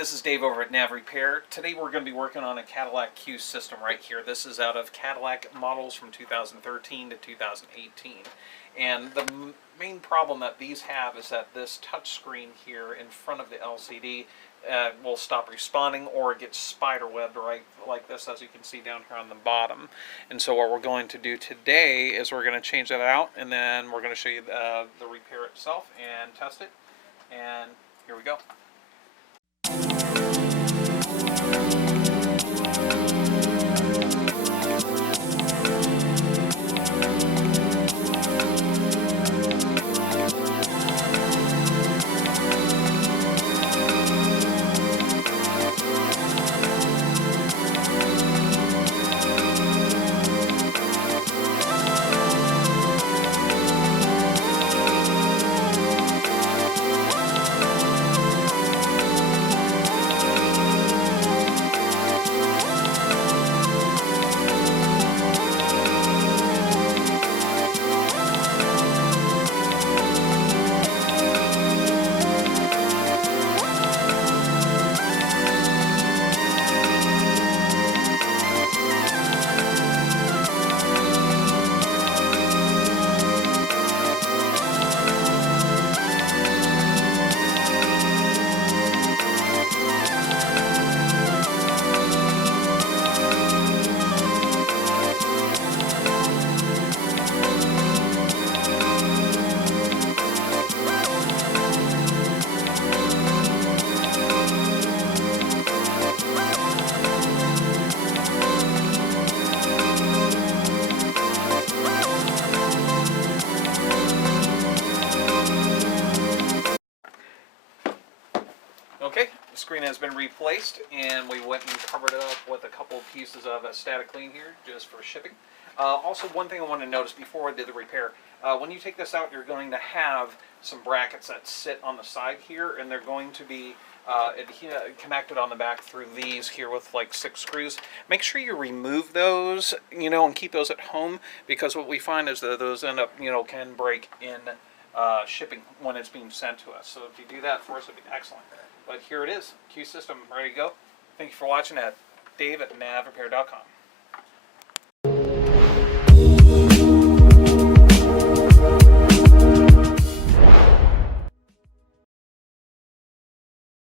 This is Dave over at Nav Repair. Today we're going to be working on a Cadillac CUE system right here. This is out of Cadillac Models from 2013 to 2018. And the main problem that these have is that this touchscreen here in front of the LCD will stop responding, or it gets spider webbed right like this, as you can see down here on the bottom. And so what we're going to do today is we're going to change that out, and then we're going to show you the repair itself and test it. And here we go. Okay, the screen has been replaced, and we went and covered it up with a couple of pieces of static clean here just for shipping. Also, one thing I want to notice before I did the repair, when you take this out, you're going to have some brackets that sit on the side here, and they're going to be connected on the back through these here with like 6 screws. Make sure you remove those, and keep those at home, because what we find is that those end up, can break in shipping when it's being sent to us. So if you do that for us, it'd be excellent. But here it is, CUE system ready to go. Thank you for watching at Dave at navrepair.com.